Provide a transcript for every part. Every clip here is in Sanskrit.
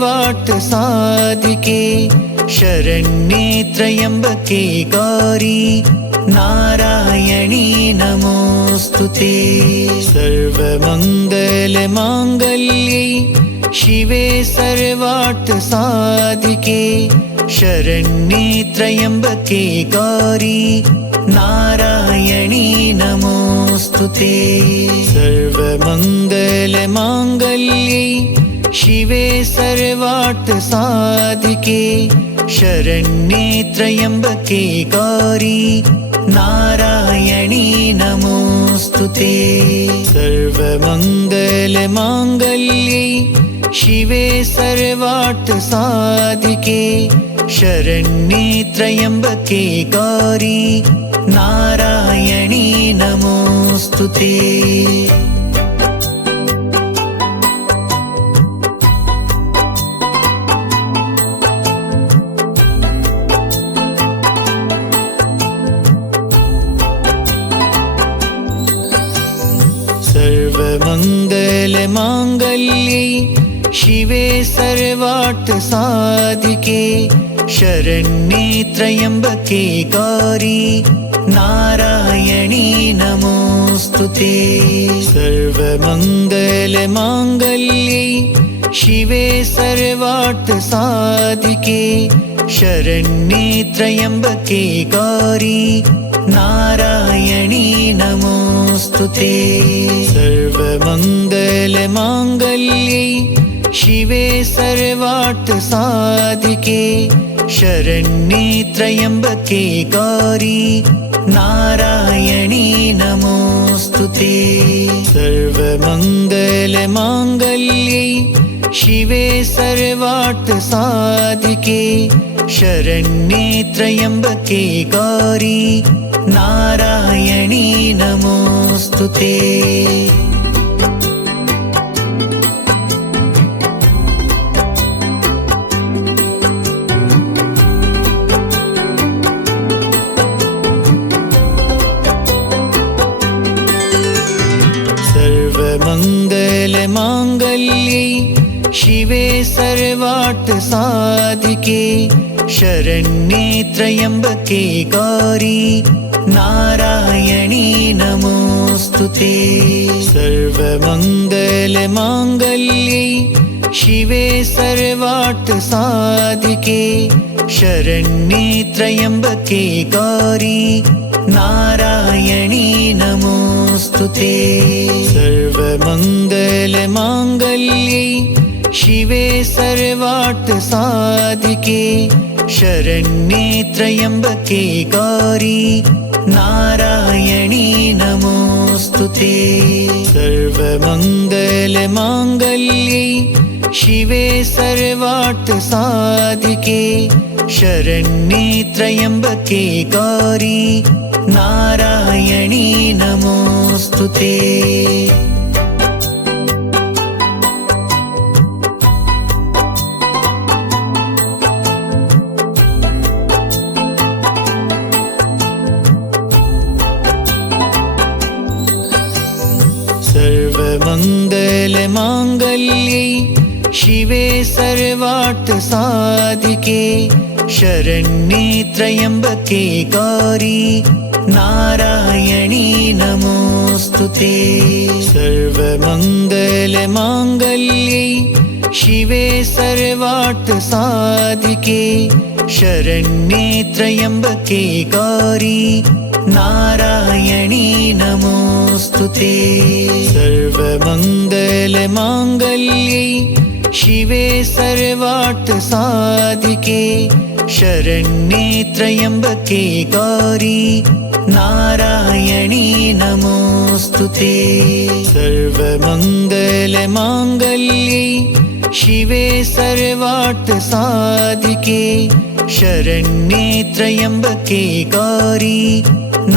सर्वार्थ साधिके शरण्ये त्र्यम्बके गौरी नारायणी नमोस्तुते। सर्वमङ्गलमाङ्गल्ये शिवे सर्वार्थ साधिके शरण्ये त्र्यम्बके गौरी नारायणी नमोस्तुते। सर्वमङ्गलमाङ्गल्ये शिवे सर्वार्थ साधिके शरण्ये त्र्यम्बके गौरी नारायणी नमोस्तुते। सर्वमङ्गलमाङ्गल्ये शिवे सर्वार्थ साधिके शरण्ये त्र्यम्बके गौरी नारायणी नमोस्तुते। सर्वमङ्गलमाङ्गल्ये शिवे सर्वार्थ साधिके शरण्ये त्र्यम्बके गौरी नारायणी नमोस्तुते। सर्वमङ्गलमाङ्गल्ये शिवे सर्वार्थ साधिके शरण्ये त्र्यम्बके गौरी नारायणी नमोस्तुते। सर्वमङ्गलमाङ्गल्ये शिवे सर्वार्थ साधिके शरण्ये त्र्यम्बके गौरी नारायणी नमोस्तुते। सर्वमङ्गलमाङ्गल्ये शिवे सर्वार्थ साधिके शरण्ये त्र्यम्बके गौरी नारायणी नमोस्तुते। सर्वमङ्गलमाङ्गल्ये शिवे सर्वार्थ साधिके शरण्ये त्र्यम्बके गौरी नारायणी नमोस्तुते। सर्वमङ्गलमाङ्गल्ये शिवे सर्वार्थ साधिके शरण्ये त्र्यम्बके गौरी नारायणी नमोस्तुते। सर्वमङ्गलमाङ्गल्ये शिवे सर्वार्थ साधिके शरण्ये त्र्यम्बके गौरी नारायणी नमोस्तुते। सर्वमङ्गलमाङ्गल्ये शिवे सर्वार्थ साधिके शरण्ये त्र्यम्बके गौरी नारायणी नमोस्तुते। सर्वमङ्गलमाङ्गल्ये शिवे सर्वार्थ साधिके शरण्ये त्र्यम्बके गौरी नारायणी नमोस्तुते। सर्वमङ्गलमाङ्गल्ये शिवे सर्वार्थ साधिके शरण्ये त्र्यम्बके गौरी नारायणी नमोस्तुते। सर्वमङ्गलमाङ्गल्ये शिवे सर्वार्थ साधिके शरण्ये त्र्यम्बके गौरी नारायणी नमोस्तुते। सर्वमङ्गलमाङ्गल्ये शिवे सर्वार्थ साधिके शरण्ये त्र्यम्बके गौरी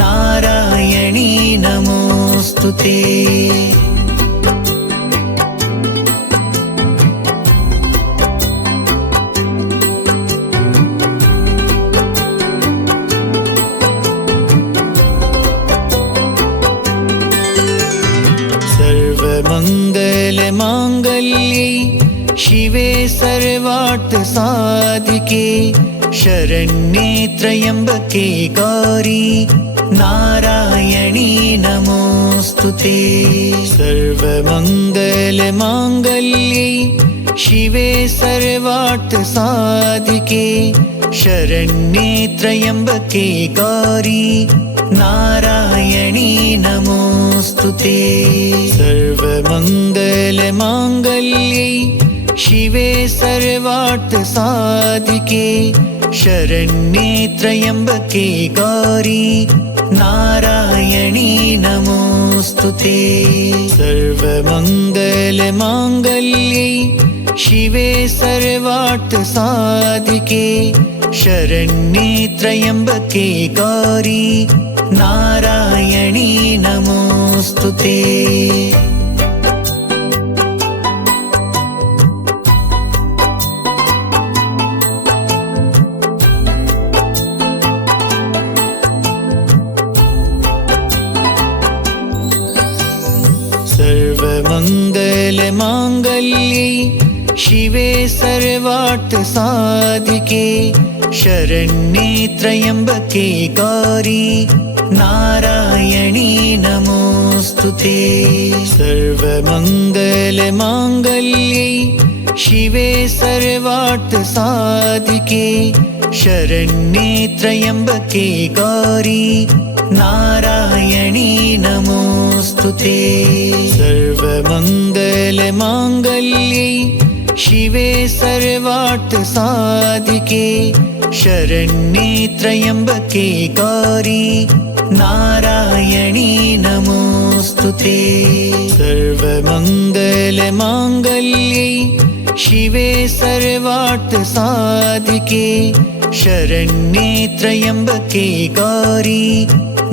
नारायणी नमोस्तुते। सर्वमङ्गलमाङ्गल्ये शिवे सर्व साधिके शरण्ये त्र्यम्बके गौरी नारायणी नमोऽस्तु ते। सर्वमङ्गलमाङ्गल्ये शिवे सर्वार्थसाधिके शरण्ये त्र्यम्बके गौरी नारायणी नमोऽस्तु ते। सर्वमङ्गलमाङ्गल्ये शिवे सर्वार्थसाधिके शरण्ये त्र्यम्बके गौरी नारायणी नमोऽस्तु ते। सर्वमङ्गलमाङ्गल्ये शिवे सर्वार्थसाधिके शरण्ये त्र्यम्बके गौरी नारायणी नमोऽस्तु ते। सर्वमङ्गलमाङ्गल्ये शिवे सर्वार्थसाधिके शरण्ये त्र्यम्बके गौरी नारायणी नमोऽस्तु ते। सर्वमङ्गलमाङ्गल्ये शिवे सर्वार्थसाधिके शरण्ये त्र्यम्बके गौरी नारायणी नमोऽस्तु ते। सर्वमङ्गलमाङ्गल्ये शिवे सर्वार्थसाधिके शरण्ये त्र्यम्बके गौरी नारायणी नमोऽस्तु ते। सर्वमङ्गलमाङ्गल्ये शिवे सर्वार्थसाधिके शरण्ये त्र्यम्बके गौरी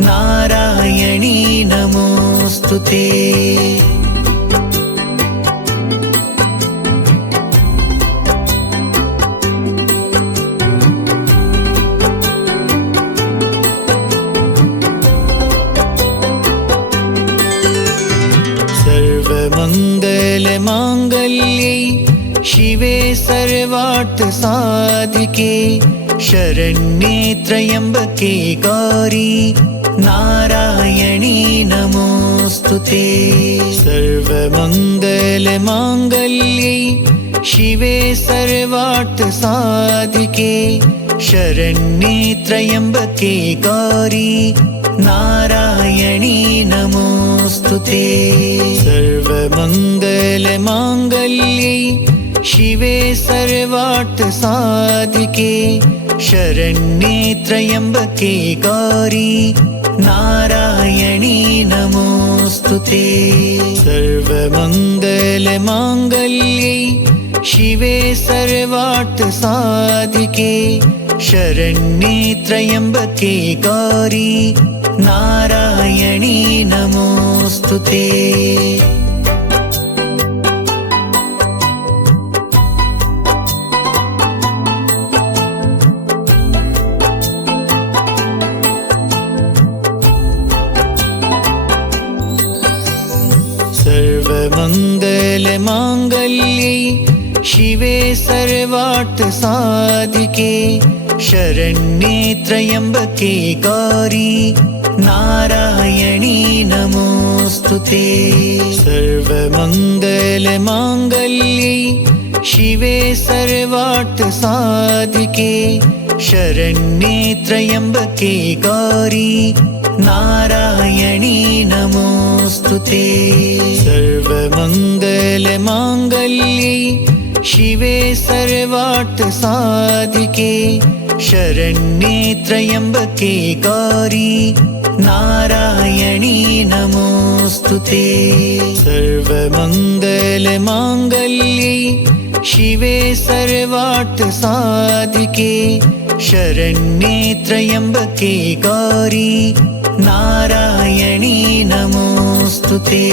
नारायणी नमोऽस्तु ते। सर्वमङ्गलमाङ्गल्ये शिवे सर्वार्थसाधिके शरण्ये त्र्यम्बके गौरी नारायणी नमोऽस्तु ते। सर्वमङ्गलमाङ्गल्ये शिवे सर्वार्थसाधिके शरण्ये त्र्यम्बके गौरी नारायणी नमोऽस्तु ते। सर्वमङ्गलमाङ्गल्ये शिवे सर्वार्थसाधिके शरण्ये त्र्यम्बके गौरी नारायणी नमोऽस्तु ते। सर्वमङ्गलमाङ्गल्ये शिवे सर्वार्थसाधिके शरण्ये त्र्यम्बके गौरी नारायणी नमोऽस्तु ते। सर्वमङ्गलमाङ्गल्ये शिवे सर्वार्थसाधिके शरण्ये त्र्यम्बके गौरी नारायणी नमोऽस्तु ते। सर्वमङ्गलमाङ्गल्ये शिवे सर्वार्थसाधिके शरण्ये त्र्यम्बके गौरी नारायणी नमोऽस्तु ते। सर्वमङ्गलमाङ्गल्ये शिवे सर्वार्थसाधिके शरण्ये त्र्यम्बके गौरी नारायणी नमोऽस्तु ते। सर्वमङ्गलमाङ्गल्ये शिवे सर्वार्थसाधिके शरण्ये त्र्यम्बके गौरी नारायणी नमोऽस्तु ते।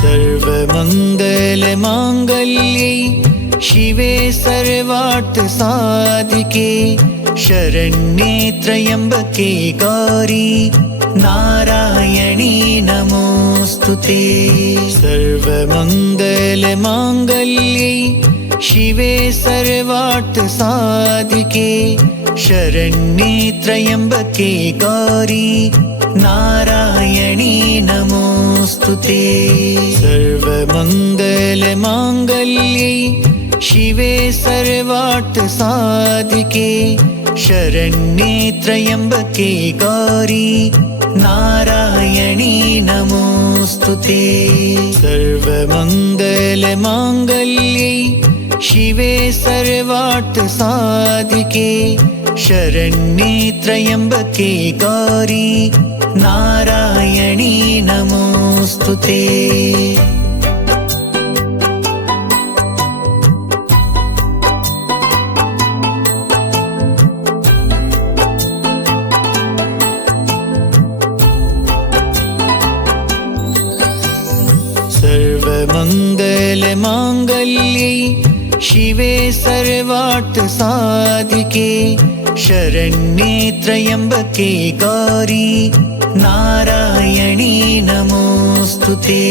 सर्वमङ्गलमाङ्गल्ये शिवे सर्वार्थसाधिके सर्वार्थसाधिके शरण्ये त्र्यम्बके गौरी नारायणी नमोऽस्तु ते। सर्वमङ्गलमाङ्गल्ये शिवे सर्वार्थसाधिके शरण्ये त्र्यम्बके गौरी नारायणी नमोऽस्तु ते। सर्वमङ्गलमाङ्गल्ये शिवे सर्वार्थसाधिके शरण्ये त्र्यम्बके गौरी नारायणी नमोऽस्तु ते। सर्वमङ्गलमाङ्गल्ये शिवे सर्वार्थसाधिके शरण्ये त्र्यम्बके गौरी नारायणी नमोऽस्तु ते। सर्वमङ्गलमाङ्गल्ये शिवे सर्वार्थसाधिके शरण्ये त्र्यम्बके गौरी नारायणी नमोऽस्तु ते।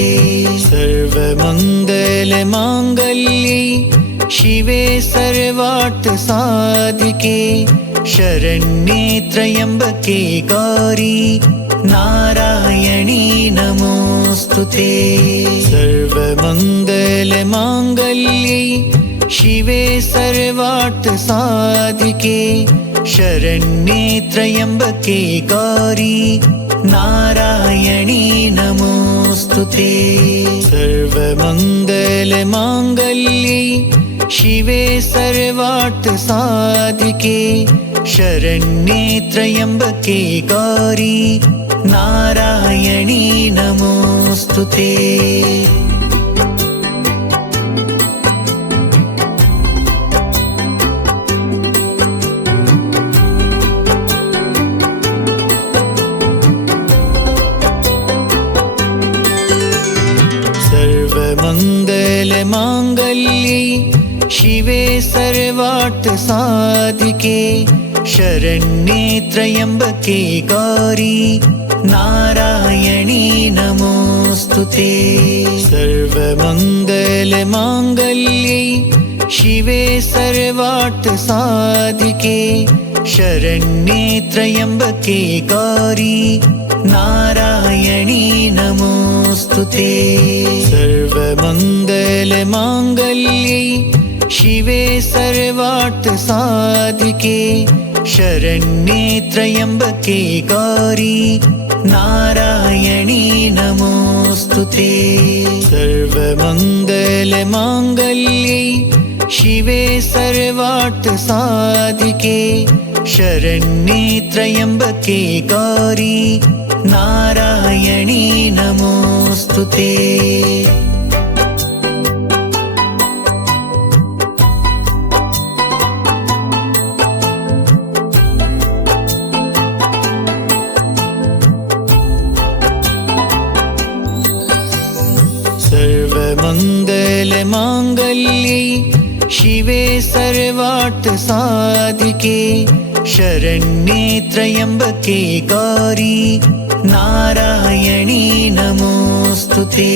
सर्वमङ्गलमाङ्गल्ये शिवे सर्वार्थसाधिके शरण्ये त्र्यम्बके गौरी नारायणी नमोऽस्तु ते। सर्वमङ्गलमाङ्गल्ये शिवे सर्वार्थसाधिके शरण्ये त्र्यम्बके गौरी नारायणी नमोऽस्तु ते। सर्वमङ्गलमाङ्गल्ये शिवे सर्वार्थसाधिके शरण्ये त्र्यम्बके गौरी नारायणी नमोऽस्तु ते। सर्वमङ्गलमाङ्गल्ये शिवे सर्वार्थसाधिके शरण्ये त्र्यम्बके गौरी नारायणी नमोऽस्तु ते। सर्वमङ्गलमाङ्गल्ये शिवे सर्वार्थसाधिके शरण्ये त्र्यम्बके गौरी नारायणी नमोऽस्तु ते। सर्वमङ्गलमाङ्गल्ये शिवे सर्वार्थसाधिके शरण्ये त्र्यम्बके गौरी नारायणी नमोऽस्तु ते। सर्वमङ्गलमाङ्गल्ये शिवे सर्वार्थसाधिके शरण्ये त्र्यम्बके गौरी नारायणी नमोऽस्तु ते। सर्वमङ्गलमाङ्गल्ये शिवे सर्वार्थसाधिके शरण्ये त्र्यम्बके गौरी नारायणी नमोऽस्तु ते।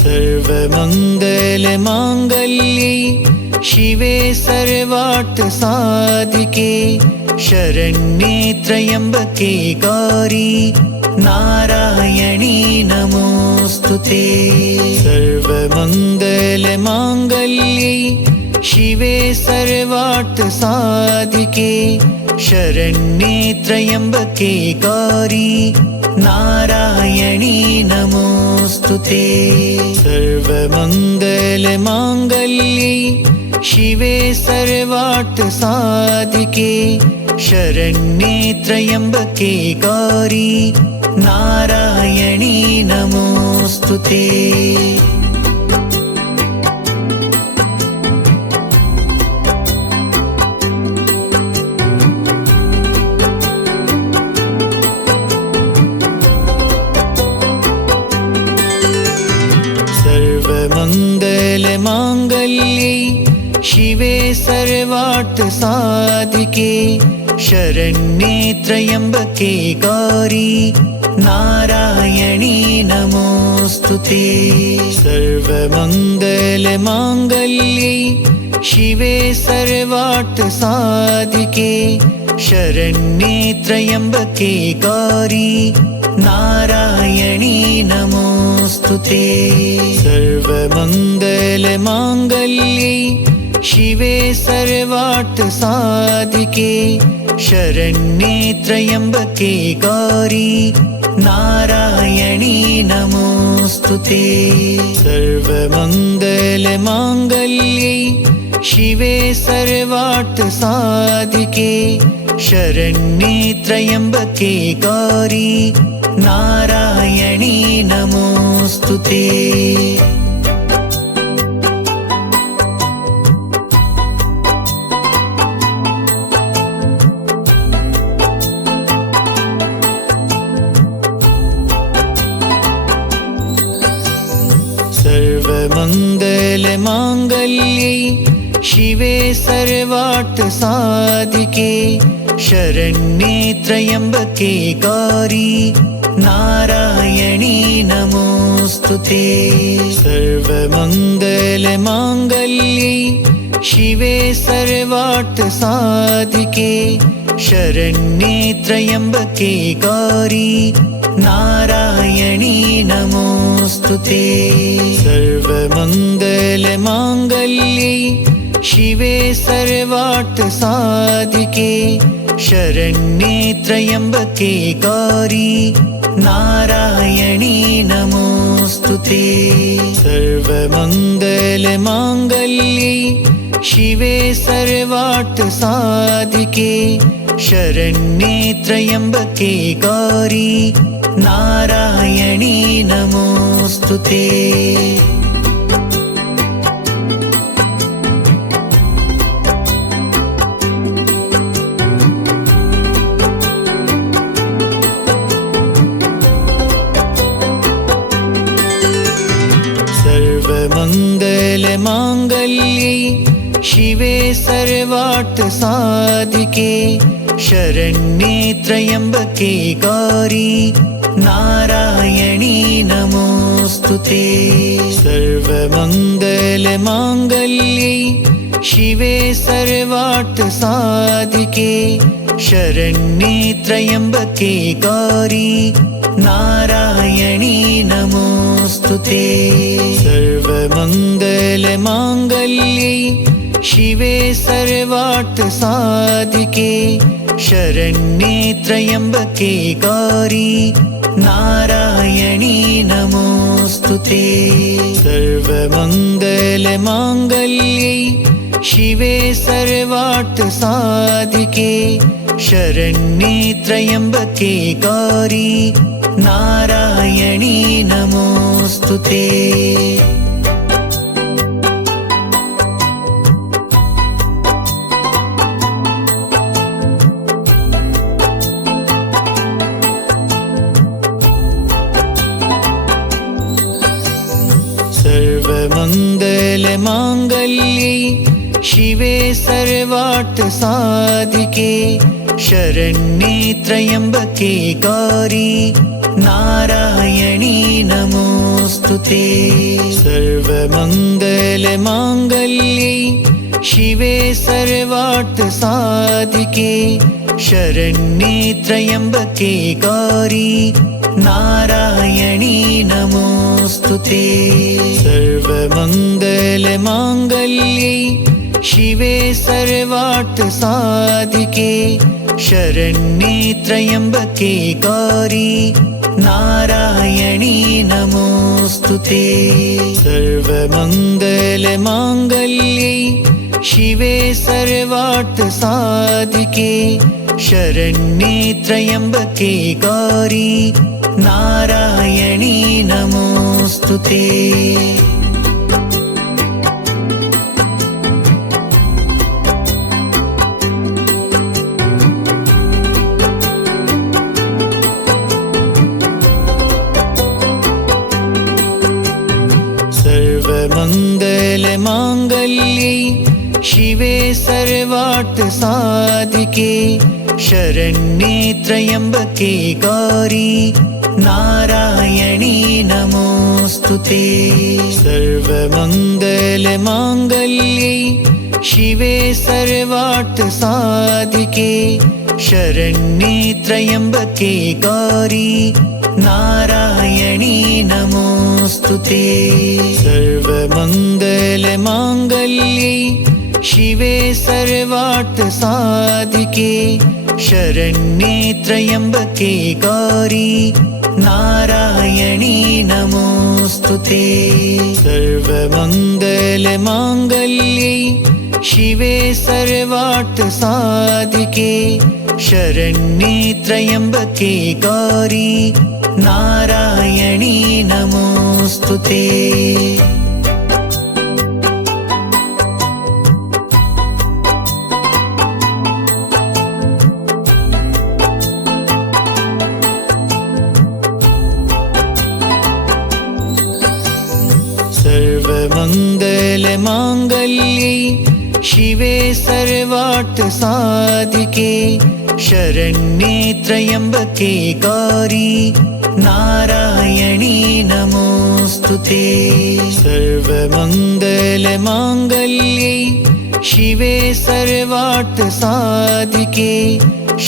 सर्वमङ्गलमाङ्गल्ये शिवे सर्वार्थसाधिके शरण्ये त्र्यम्बके गौरी नारायणी नमोऽस्तु ते। सर्वमङ्गलमाङ्गल्ये शिवे सर्वार्थसाधिके शरण्ये त्र्यम्बके गौरी नारायणी नमोऽस्तु ते। सर्वमङ्गलमाङ्गल्ये शिवे सर्वार्थसाधिके शरण्ये त्र्यम्बके गौरी नारायणी नमोऽस्तु ते। सर्वमङ्गलमाङ्गल्ये शिवे सर्वार्थसाधिके सर्वार्थ साधिके शरण्ये त्र्यम्बके गौरी नारायणी नमोऽस्तुते। सर्वमङ्गलमाङ्गल्ये शिवे सर्वार्थ साधिके शरण्ये त्र्यम्बके गौरी नारायणी नमोऽस्तुते। सर्वमङ्गलमाङ्गल्ये शिवे सर्वार्थ साधिके शरण्ये त्र्यम्बके गौरी नारायणी नमोऽस्तुते। सर्वमङ्गलमाङ्गल्ये शिवे सर्वार्थ साधिके शरण्ये त्र्यम्बके गौरी नारायणी नमोऽस्तुते। सर्वमङ्गलमाङ्गल्ये शिवे सर्वार्थ साधिके शरण्ये त्र्यम्बके गौरी नारायणी नमोऽस्तुते। सर्वमङ्गलमाङ्गल्ये शिवे सर्वार्थ साधिके शरण्ये त्र्यम्बके गौरी नारायणी नमोऽस्तुते। सर्वमङ्गलमाङ्गल्ये शिवे सर्वार्थ साधिके शरण्ये त्र्यम्बके गौरी नारायणी नमोऽस्तुते। सर्वमङ्गलमाङ्गल्ये शिवे सर्वार्थ साधिके शरण्ये त्र्यम्बके गौरी नारायणी नमोऽस्तुते। सर्वमङ्गलमाङ्गल्ये शिवे सर्वार्थ साधिके शरण्ये त्र्यम्बके गौरी नारायणी नमोऽस्तुते। सर्वमङ्गलमाङ्गल्ये शिवे सर्वार्थ साधिके शरण्ये त्र्यम्बके गौरी नारायणी नमोऽस्तुते। सर्वमङ्गलमाङ्गल्ये शिवे सर्वार्थ साधिके शरण्ये त्र्यम्बके गौरी नारायणी नमोऽस्तुते। सर्वमङ्गलमाङ्गल्ये शिवे सर्वार्थ साधिके शरण्ये त्र्यम्बके गौरी नारायणी नमोऽस्तुते। सर्वमङ्गलमाङ्गल्ये शिवे सर्वार्थ साधिके शरण्ये त्र्यम्बके गौरी नारायणी नमोऽस्तुते। सर्वमङ्गलमाङ्गल्ये शिवे सर्वार्थ साधिके शरण्ये त्र्यम्बके गौरी नारायणी नमोऽस्तुते। सर्वमङ्गलमाङ्गल्ये शिवे सर्वार्थ साधिके शरण्ये त्र्यम्बके गौरी नारायणी नमोऽस्तुते। सर्वमङ्गलमाङ्गल्ये शिवे सर्वार्थ साधिके शरण्ये त्र्यम्बके गौरी नारायणी नमोऽस्तुते। सर्वमङ्गलमाङ्गल्ये शिवे सर्वार्थ सर्वार्थ साधिके शरण्ये त्र्यम्बके गौरी नारायणी नमोऽस्तुते। सर्वमङ्गलमाङ्गल्ये शिवे सर्वार्थ साधिके शरण्ये त्र्यम्बके गौरी नारायणी नमोऽस्तुते। सर्वमङ्गलमाङ्गल्ये शिवे सर्वार्थ साधिके शरण्ये त्र्यम्बके गौरी नारायणी नमोऽस्तुते। सर्वमङ्गलमाङ्गल्ये शिवे सर्वार्थ साधिके शरण्ये त्र्यम्बके गौरी नारायणी नमोऽस्तुते। सर्वमङ्गलमाङ्गल्ये शिवे सर्वार्थ साधिके शरण्ये त्र्यम्बके गौरी नारायणी नमोऽस्तुते। सर्वमङ्गलमाङ्गल्ये शिवे सर्वार्थ साधिके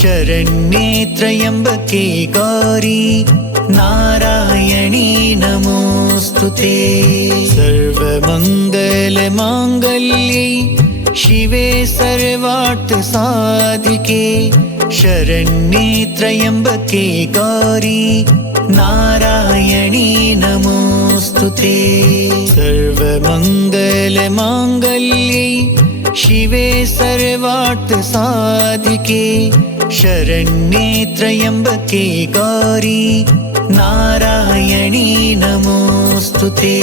शरण्ये त्र्यम्बके गौरी नारायणी नमोऽस्तुते। सर्वमङ्गलमाङ्गल्ये शिवे सर्वार्थ साधिके शरण्ये त्र्यम्बके गौरी नारायणी नमोऽस्तुते। सर्वमङ्गलमाङ्गल्ये शिवे सर्वार्थ साधिके शरण्ये त्र्यम्बके गौरी नारायणी नमोऽस्तुते।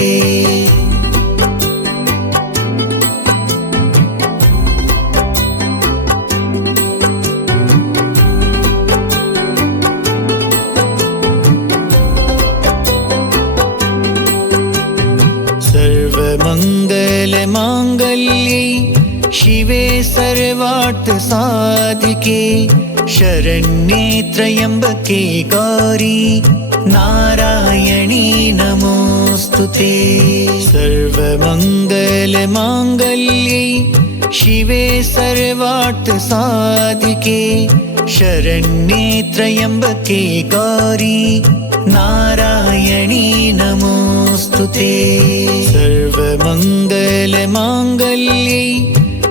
सर्वमङ्गलमाङ्गल्ये शिवे सर्वार्थ साधिके शरण्ये त्र्यम्बके गौरी नारायणी नमोऽस्तुते। सर्वमङ्गलमाङ्गल्ये शिवे सर्वार्थ साधिके शरण्ये त्र्यम्बके गौरी नारायणी नमोऽस्तुते। सर्वमङ्गलमाङ्गल्ये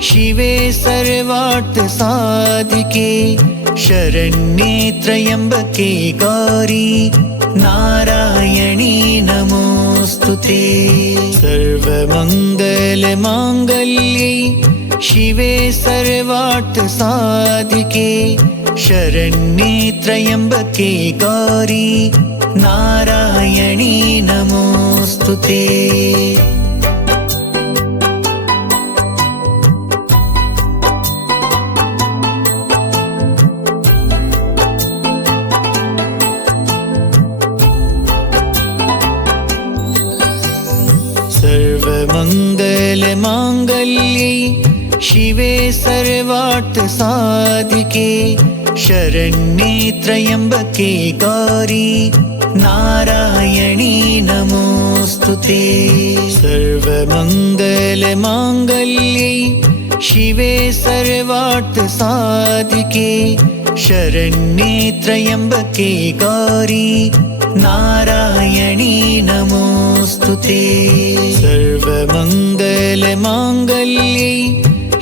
शिवे सर्वार्थ साधिके शरण्ये त्र्यम्बके गौरी नारायणी नमोऽस्तुते। सर्वमङ्गलमाङ्गल्ये शिवे सर्वार्थ साधिके शरण्ये त्र्यम्बके गौरी नारायणी नमोऽस्तुते। सर्वमङ्गलमाङ्गल्ये शिवे सर्वार्थ साधिके शरण्ये त्र्यम्बके गौरी नारायणी नमोऽस्तुते। सर्वमङ्गलमाङ्गल्ये शिवे सर्वार्थ साधिके शरण्ये त्र्यम्बके गौरी नारायणी नमोऽस्तुते। सर्वमङ्गलमाङ्गल्ये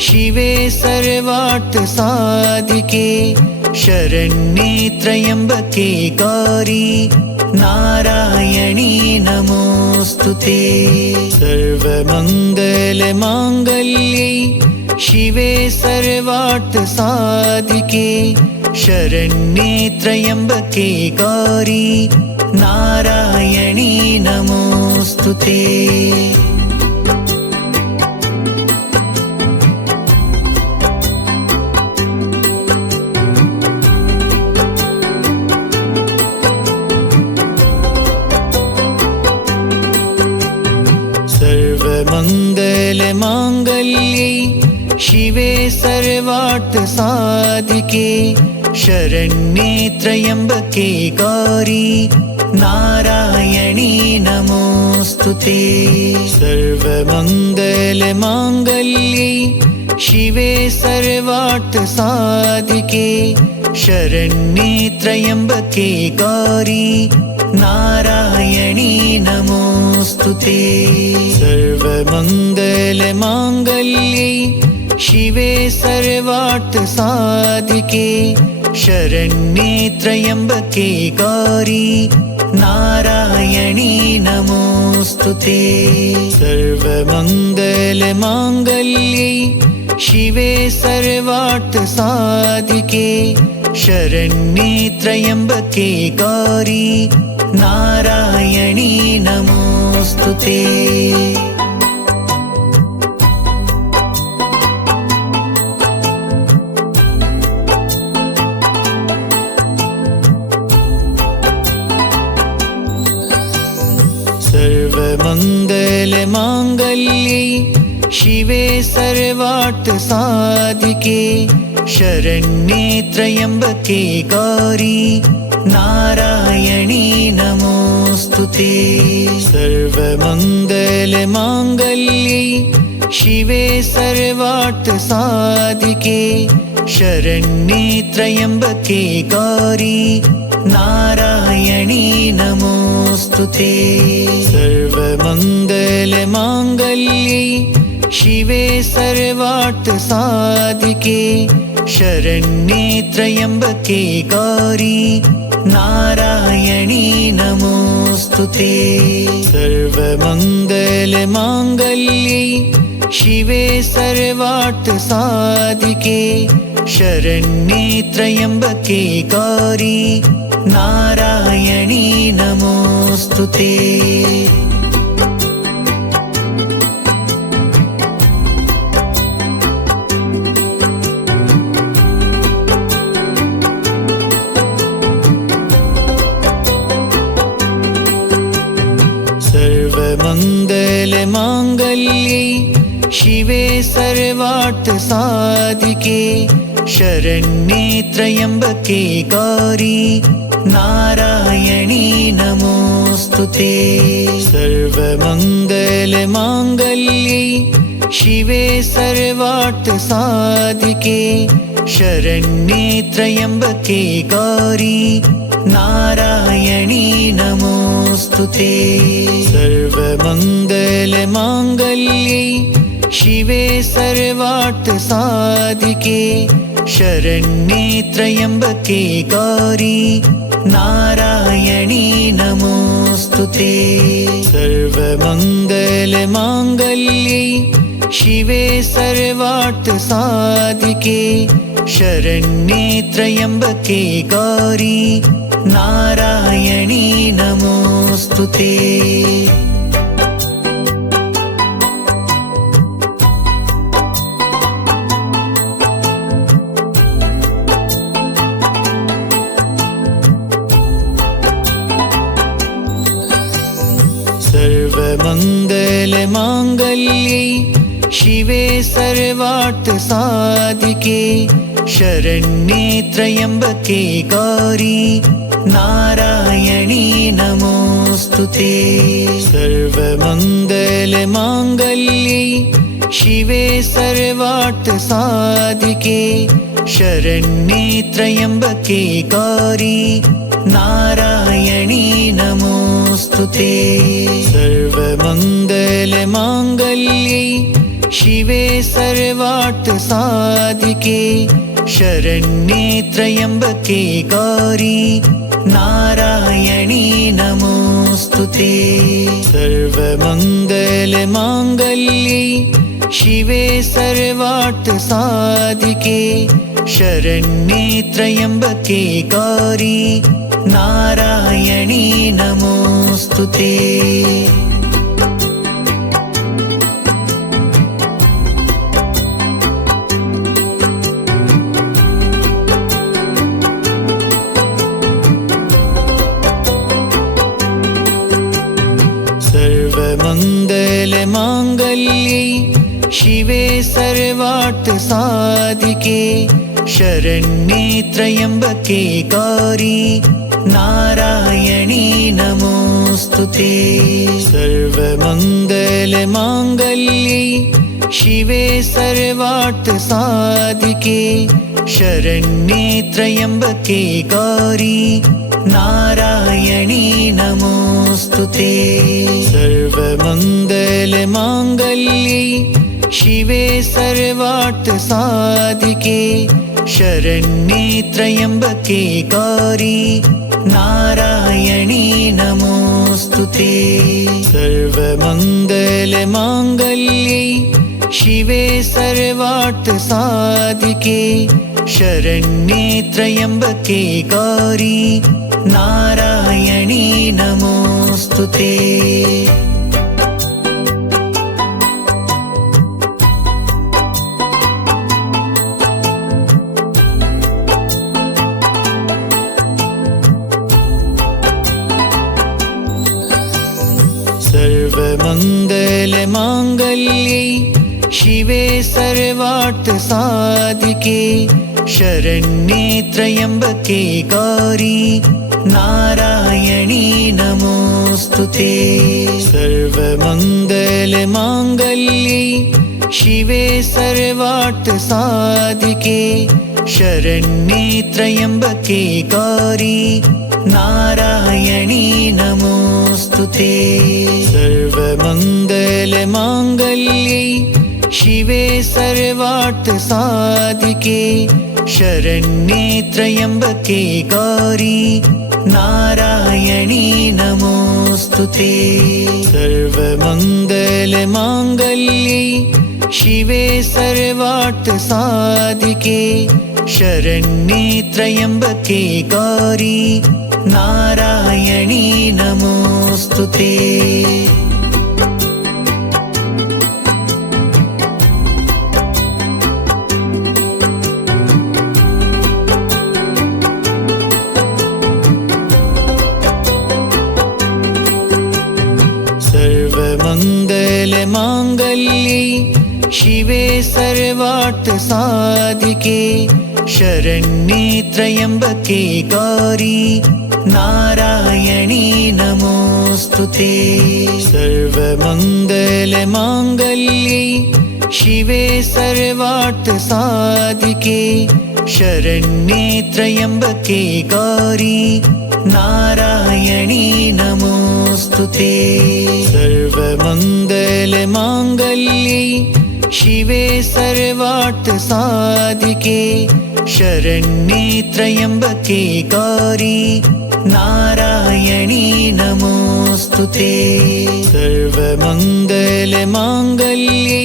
शिवे सर्वार्थ साधिके शरण्ये त्र्यम्बके गौरी नारायणी नमोऽस्तुते। सर्वमङ्गलमाङ्गल्ये शिवे सर्वार्थ साधिके शरण्ये त्र्यम्बके गौरी नारायणी नमोऽस्तुते। सर्वमङ्गलमाङ्गल्ये शिवे सर्वार्थ सर्वार्थसाधिके शरण्ये त्र्यम्बके गौरी नारायणी नमोऽस्तुते। सर्वमङ्गलमाङ्गल्ये शिवे सर्वार्थसाधिके शरण्ये त्र्यम्बके गौरी नारायणी नमोऽस्तुते। सर्वमङ्गलमाङ्गल्ये शिवे सर्वार्थसाधिके शरण्ये त्र्यम्बके गौरी नारायणी नमोऽस्तुते। सर्वमङ्गलमाङ्गल्ये शिवे सर्वार्थसाधिके शरण्ये त्र्यम्बके गौरी नारायणी नमोऽस्तुते। सर्वमङ्गलमाङ्गल्ये शिवे सर्वार्थसाधिके शरण्ये त्र्यम्बके गौरी नारायणी नमोऽस्तुते। सर्वमङ्गलमाङ्गल्ये शिवे सर्वार्थसाधिके शरण्ये त्र्यम्बके गौरी नारायणी नमोऽस्तुते। सर्वमङ्गलमाङ्गल्ये शिवे सर्वार्थसाधिके शरण्ये त्र्यम्बके गौरी नारायणी नमोऽस्तुते। सर्वमङ्गलमाङ्गल्ये शिवे सर्वार्थसाधिके शरण्ये त्र्यम्बके गौरी नारायणी नमोऽस्तुते। सर्वमङ्गलमाङ्गल्ये शिवे सर्वार्थसाधिके शरण्ये त्र्यम्बके गौरी नारायणी नमोऽस्तुते। सर्वमङ्गलमाङ्गल्ये शिवे सर्वार्थसाधिके शरण्ये त्र्यम्बके गौरी नारायणी नमोऽस्तुते। सर्वमङ्गलमाङ्गल्ये शिवे सर्वार्थसाधिके शरण्ये त्र्यम्बके गौरी नारायणी नमोऽस्तुते। सर्वमङ्गलमाङ्गल्ये शिवे सर्वार्थसाधिके शरण्ये त्र्यम्बके गौरी नारायणी नमोऽस्तुते। सर्वमङ्गलमाङ्गल्ये शिवे सर्वार्थसाधिके शरण्ये त्र्यम्बके गौरी नारायणी नमोऽस्तुते। सर्वमङ्गलमाङ्गल्ये शिवे सर्वार्थसाधिके शरण्ये त्र्यम्बके गौरी नारायणी नमोऽस्तुते। सर्वमङ्गलमाङ्गल्ये शिवे सर्वार्थसाधिके शरण्ये त्र्यम्बके गौरी नारायणी नमोऽस्तुते। सर्वमङ्गलमाङ्गल्ये शिवे सर्वार्थसाधिके शरण्ये त्र्यम्बके गौरी नारायणी नमोऽस्तुते। सर्वमङ्गलमाङ्गल्ये शिवे सर्वार्थसाधिके शरण्ये त्र्यम्बके गौरी नारायणी नमोऽस्तुते। सर्वमङ्गलमाङ्गल्ये शिवे सर्वार्थसाधिके शरण्ये त्र्यम्बके गौरी नारायणी नमोऽस्तुते। सर्वमङ्गलमाङ्गल्ये शिवे सर्वार्थसाधिके शरण्ये त्र्यम्बके गौरी नारायणी नमोऽस्तुते। सर्वमङ्गलमाङ्गल्ये शिवे सर्वार्थसाधिके शरण्ये त्र्यम्बके गौरी नारायणी नमोऽस्तुते। सर्वमङ्गलमाङ्गल्ये शिवे सर्वार्थसाधिके शरण्ये त्र्यम्बके गौरी नारायणी नमोऽस्तुते। सर्वमङ्गलमाङ्गल्ये शिवे सर्वार्थसाधिके शरण्ये त्र्यम्बके गौरी नारायणी नमोऽस्तुते। सर्वमङ्गलमाङ्गल्ये शिवे सर्वार्थसाधिके शरण्ये त्र्यम्बके गौरी नारायणी नमोऽस्तुते। सर्वमङ्गलमाङ्गल्ये शिवे सर्वार्थसाधिके शरण्ये त्र्यम्बके गौरी नारायणी नमोऽस्तुते। सर्वमङ्गलमाङ्गल्ये शिवे सर्वार्थसाधिके शरण्ये त्र्यम्बके गौरी नारायणी नमोऽस्तुते। सर्वमङ्गलमाङ्गल्ये शिवे सर्वार्थसाधिके शरण्ये त्र्यम्बके गौरी नारायणी नमोऽस्तुते। सर्वमङ्गलमाङ्गल्ये शिवे सर्वार्थसाधिके शरण्ये त्र्यम्बके गौरी नारायणी नमोऽस्तुते। सर्वमङ्गलमाङ्गल्ये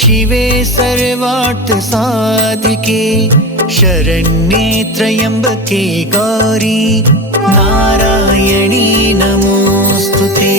शिवे सर्वार्थसाधिके शरण्ये त्र्यम्बके गौरी नारायणी नमोऽस्तुते।